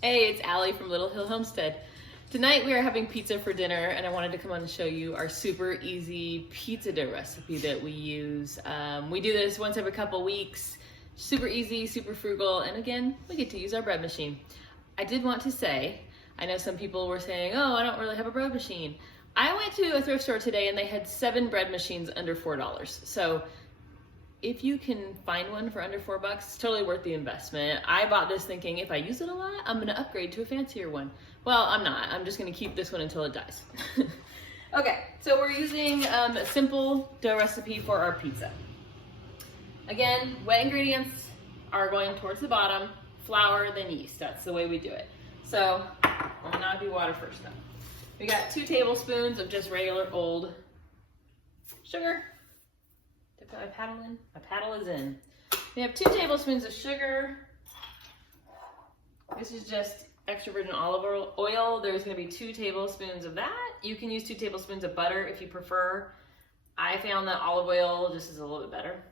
Hey, it's Allie from Little Hill Homestead. Tonight we are having pizza for dinner, and I wanted to come on and show you our super easy pizza dough recipe that we use. We do this once every couple weeks. Super easy, super frugal, and again, we get to use our bread machine. I did want to say, I know some people were saying, oh, I don't really have a bread machine. I went to a thrift store today and they had 7 bread machines under $4. So if you can find one for under $4, it's totally worth the investment. I bought this thinking if I use it a lot, I'm gonna upgrade to a fancier one. Well, I'm not. I'm just gonna keep this one until it dies. Okay, so we're using a simple dough recipe for our pizza. Again, wet ingredients are going towards the bottom, flour, then yeast. That's the way we do it. So I'm gonna do water first though. We got 2 tablespoons of just regular old sugar. Put my paddle in. My paddle is in. We have 2 tablespoons of sugar. This is just extra virgin olive oil. There's going to be 2 tablespoons of that. You can use 2 tablespoons of butter if you prefer. I found that olive oil just is a little bit better.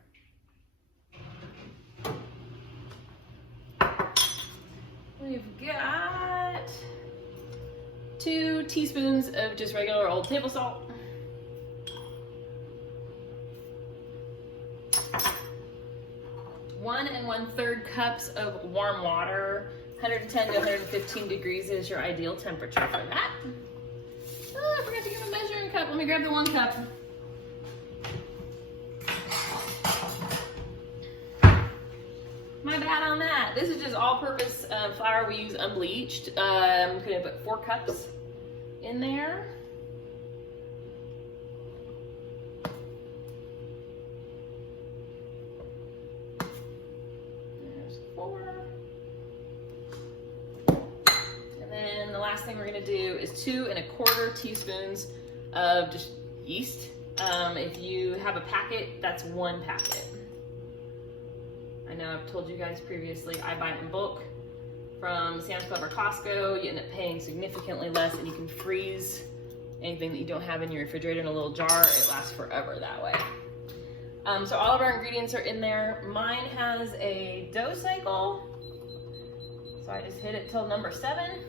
We've got 2 teaspoons of just regular old table salt. 1 1/3 cups of warm water. 110 to 115 degrees is your ideal temperature for that. Oh, I forgot to give a measuring cup. Let me grab the 1 cup. My bad on that. This is just all-purpose flour. We use unbleached. I'm gonna put 4 cups in there. And then the last thing we're gonna do is 2 1/4 teaspoons of just yeast. If you have a packet, that's 1 packet. I know I've told you guys previously, I buy it in bulk from Sam's Club or Costco. You end up paying significantly less, and you can freeze anything that you don't have in your refrigerator in a little jar. It lasts forever that way. So all of our ingredients are in there. Mine has a dough cycle. So I just hit it till number 7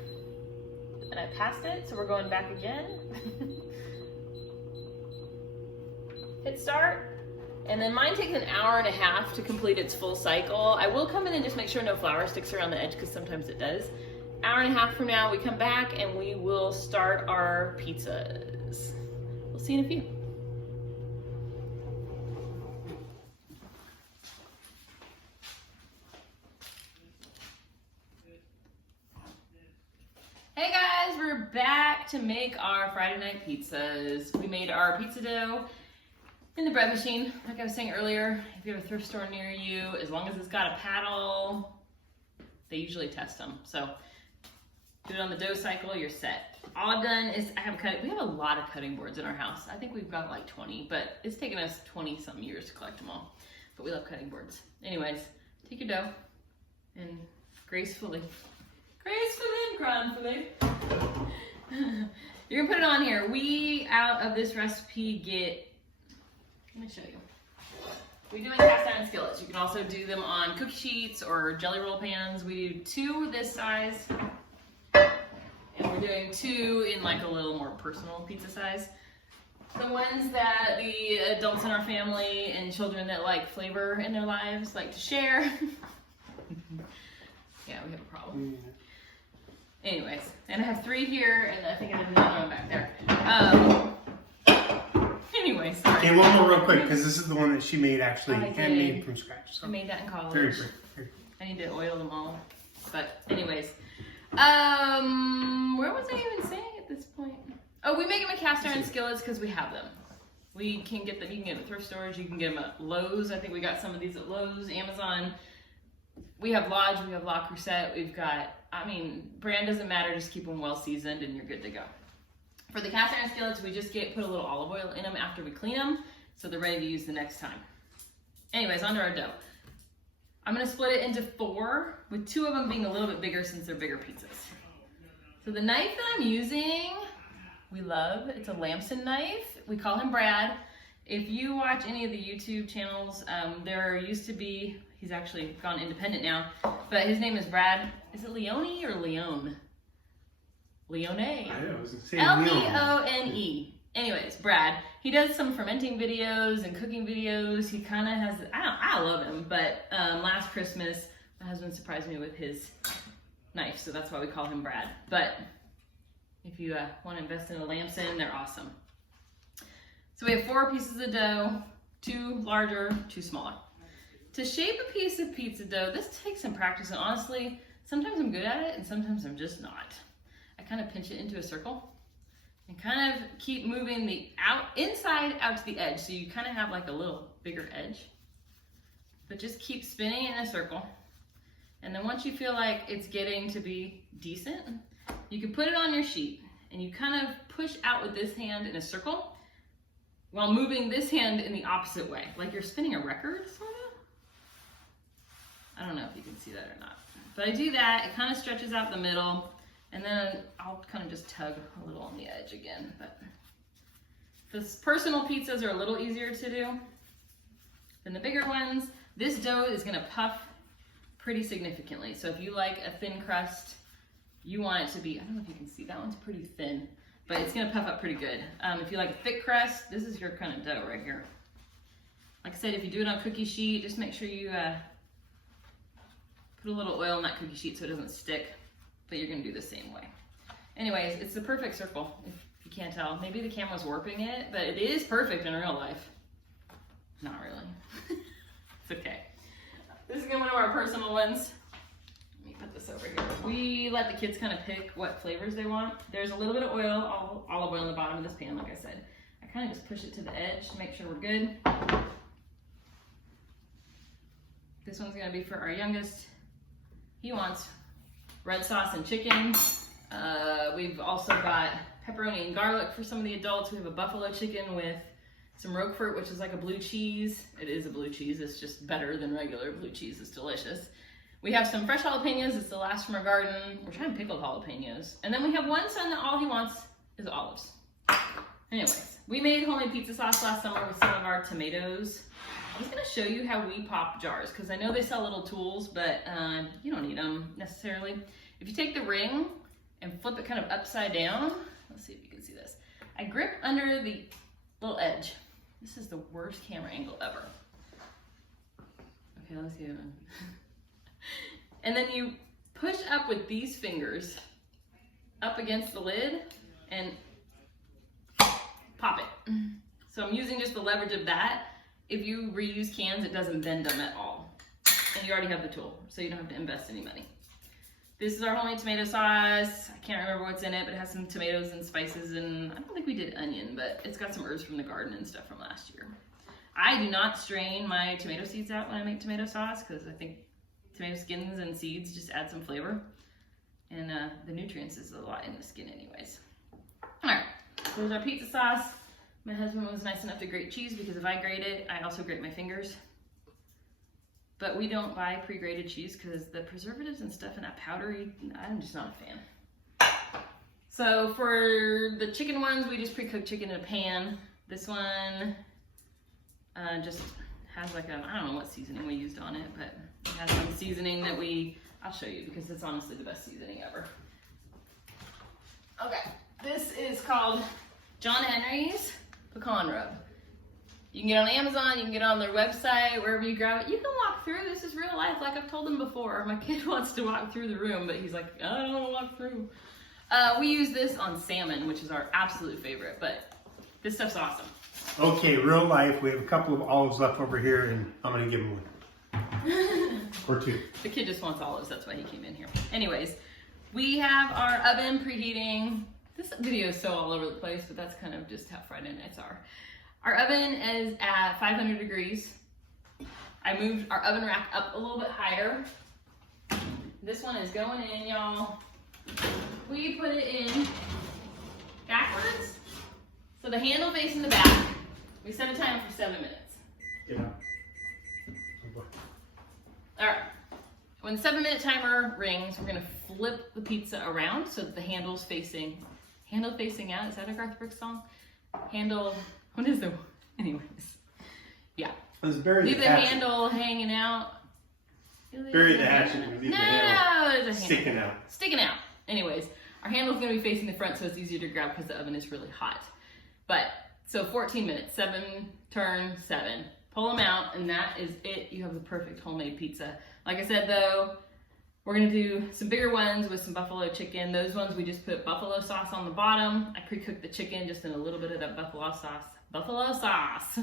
and I passed it. So we're going back again. Hit start. And then mine takes 1.5 hours to complete its full cycle. I will come in and just make sure no flour sticks around the edge because sometimes it does. 1.5 hours from now, we come back and we will start our pizzas. We'll see you in a few. Hey guys, we're back to make our Friday night pizzas. We made our pizza dough in the bread machine. Like I was saying earlier, if you have a thrift store near you, as long as it's got a paddle, they usually test them. So do it on the dough cycle, you're set. All I've done is we have a lot of cutting boards in our house. I think we've got like 20, but it's taken us 20 some years to collect them all. But we love cutting boards. Anyways, take your dough and gracefully and grandfully. You're gonna put it on here. We, out of this recipe, let me show you. We do in cast iron skillets. You can also do them on cookie sheets or jelly roll pans. We do 2 this size, and we're doing 2 in like a little more personal pizza size. The ones that the adults in our family and children that like flavor in their lives like to share. Yeah, we have a problem. Anyways, and I have 3 here, and I think I have another one back there. Anyway, sorry. Okay, one more real quick, because this is the one that she made actually, handmade from scratch. So. I made that in college. Very quick. I need to oil them all. But anyways, where was I even saying at this point? Oh, we make them in cast iron skillets because we have them. We can get them. You can get them at thrift stores. You can get them at Lowe's. I think we got some of these at Lowe's, Amazon. We have Lodge, we have La Crusette, we've got, brand doesn't matter, just keep them well seasoned and you're good to go. For the cast iron skillets, we just put a little olive oil in them after we clean them, so they're ready to use the next time. Anyways, onto our dough. I'm gonna split it into 4, with 2 of them being a little bit bigger since they're bigger pizzas. So the knife that I'm using, we love, it's a Lamson knife. We call him Brad. If you watch any of the YouTube channels, there used to be, He's actually gone independent now, but his name is Brad. Is it Leone or Leone? Leone. I know, I was gonna say Leone. Anyways, Brad. He does some fermenting videos and cooking videos. He kind of has, I love him, but last Christmas, my husband surprised me with his knife, so that's why we call him Brad. But if you want to invest in a lamson, they're awesome. So we have 4 pieces of dough, 2 larger, 2 smaller. To shape a piece of pizza dough, this takes some practice, and honestly, sometimes I'm good at it and sometimes I'm just not. I kind of pinch it into a circle and kind of keep moving the inside out to the edge, so you kind of have like a little bigger edge. But just keep spinning it in a circle. And then once you feel like it's getting to be decent, you can put it on your sheet and you kind of push out with this hand in a circle while moving this hand in the opposite way, like you're spinning a record, sort of. I don't know if you can see that or not. But I do that, it kind of stretches out the middle, and then I'll kind of just tug a little on the edge again. But the personal pizzas are a little easier to do than the bigger ones. This dough is gonna puff pretty significantly. So if you like a thin crust, you want it to be, I don't know if you can see, that one's pretty thin, but it's gonna puff up pretty good. If you like a thick crust, this is your kind of dough right here. Like I said, if you do it on cookie sheet, just make sure you put a little oil on that cookie sheet so it doesn't stick, but you're gonna do the same way. Anyways, it's the perfect circle, if you can't tell. Maybe the camera's warping it, but it is perfect in real life. Not really. It's okay. This is one of our personal ones. Let me put this over here. We let the kids kind of pick what flavors they want. There's a little bit of oil, olive oil in the bottom of this pan, like I said. I kind of just push it to the edge to make sure we're good. This one's gonna be for our youngest. He wants red sauce and chicken. We've also got pepperoni and garlic for some of the adults. We have a buffalo chicken with some Roquefort, which is like a blue cheese. It is a blue cheese, it's just better than regular blue cheese, it's delicious. We have some fresh jalapenos, it's the last from our garden. We're trying pickled jalapenos. And then we have one son that all he wants is olives. Anyways, we made homemade pizza sauce last summer with some of our tomatoes. I'm just gonna show you how we pop jars, because I know they sell little tools, but you don't need them necessarily. If you take the ring and flip it kind of upside down, let's see if you can see this. I grip under the little edge. This is the worst camera angle ever. Okay, let's see. And then you push up with these fingers up against the lid and pop it. So I'm using just the leverage of that. If you reuse cans, it doesn't bend them at all. And you already have the tool, so you don't have to invest any money. This is our homemade tomato sauce. I can't remember what's in it, but it has some tomatoes and spices, and I don't think we did onion, but it's got some herbs from the garden and stuff from last year. I do not strain my tomato seeds out when I make tomato sauce, because I think tomato skins and seeds just add some flavor. And the nutrients is a lot in the skin anyways. All right, so there's our pizza sauce. My husband was nice enough to grate cheese, because if I grate it, I also grate my fingers. But we don't buy pre-grated cheese because the preservatives and stuff in that powdery, I'm just not a fan. So for the chicken ones, we just pre-cook chicken in a pan. This one just has like a, I don't know what seasoning we used on it, but it has some seasoning that I'll show you because it's honestly the best seasoning ever. Okay, this is called John Henry's Pecan Rub. You can get it on Amazon, you can get it on their website, wherever you grab it. You can walk through, this is real life, like I've told them before. My kid wants to walk through the room, but he's like, I don't want to walk through. We use this on salmon, which is our absolute favorite, but this stuff's awesome. Okay, real life, we have a couple of olives left over here, and I'm gonna give him one. Or 2. The kid just wants olives, that's why he came in here. Anyways, we have our oven preheating. This video is so all over the place, but that's kind of just how Friday nights are. Our oven is at 500 degrees. I moved our oven rack up a little bit higher. This one is going in, y'all. We put it in backwards. So the handle facing the back. We set a timer for 7 minutes. Yeah. All right. When the 7-minute timer rings, we're gonna flip the pizza around so that the handle facing out. Is that a Garth Brooks song? Handle, what is the, anyways. Yeah. It's very Leave the handle hanging out Bury the hatchet and leave the handle sticking out. Sticking out. Anyways, our handle's gonna be facing the front so it's easier to grab because the oven is really hot. But, so 14 minutes, 7 turn, 7. Pull them out, and that is it. You have the perfect homemade pizza. Like I said though, we're gonna do some bigger ones with some buffalo chicken. Those ones we just put buffalo sauce on the bottom. I pre-cooked the chicken just in a little bit of that buffalo sauce. Buffalo sauce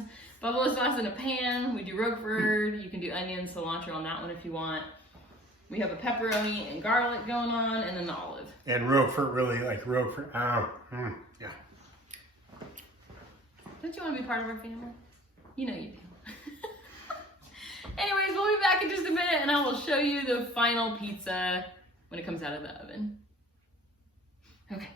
in a pan. We do Roquefort. You can do onion, cilantro on that one if you want. We have a pepperoni and garlic going on, and then the olive. And Roquefort, really like Roquefort. Yeah. Don't you want to be part of our family? You know you do. Anyways, we'll be back in just a minute, and I will show you the final pizza when it comes out of the oven. Okay.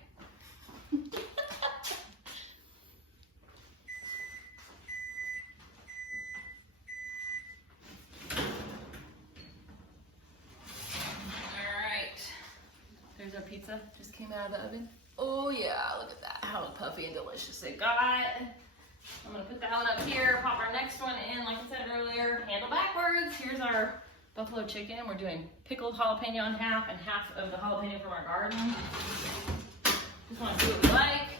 There's our pizza, just came out of the oven. Oh yeah, look at that, how puffy and delicious it got. I'm gonna put that one up here, pop our next one in, like I said earlier, handle backwards. Here's our buffalo chicken. We're doing pickled jalapeno in half and half of the jalapeno from our garden. Just wanna see what we like.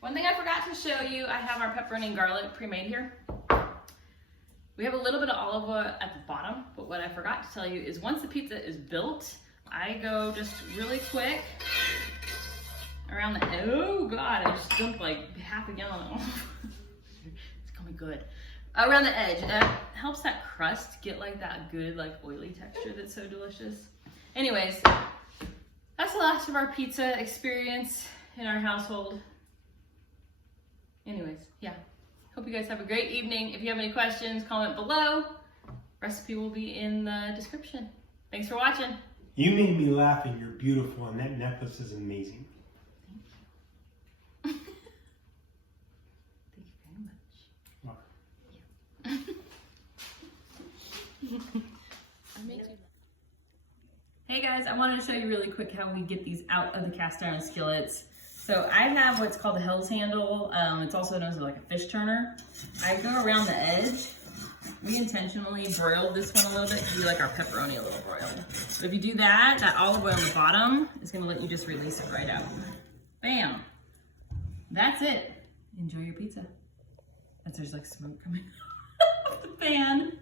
One thing I forgot to show you, I have our pepperoni and garlic pre-made here. We have a little bit of olive oil at the bottom, but what I forgot to tell you is once the pizza is built, I go just really quick around the, oh God, I just dumped like half a gallon. It's gonna be good. Around the edge, that helps that crust get like that good, like oily texture that's so delicious. Anyways, that's the last of our pizza experience in our household. Anyways, yeah. Hope you guys have a great evening. If you have any questions, comment below. Recipe will be in the description. Thanks for watching. You made me laugh and you're beautiful, and that necklace is amazing. Thank you very much. Hey guys, I wanted to show you really quick how we get these out of the cast iron skillets. So I have what's called a hell's handle. It's also known as like a fish turner. I go around the edge. We intentionally broiled this one a little bit to be like our pepperoni a little broiled. But if you do that, that olive oil on the bottom is gonna let you just release it right out. Bam. That's it. Enjoy your pizza. There's like smoke coming off the pan.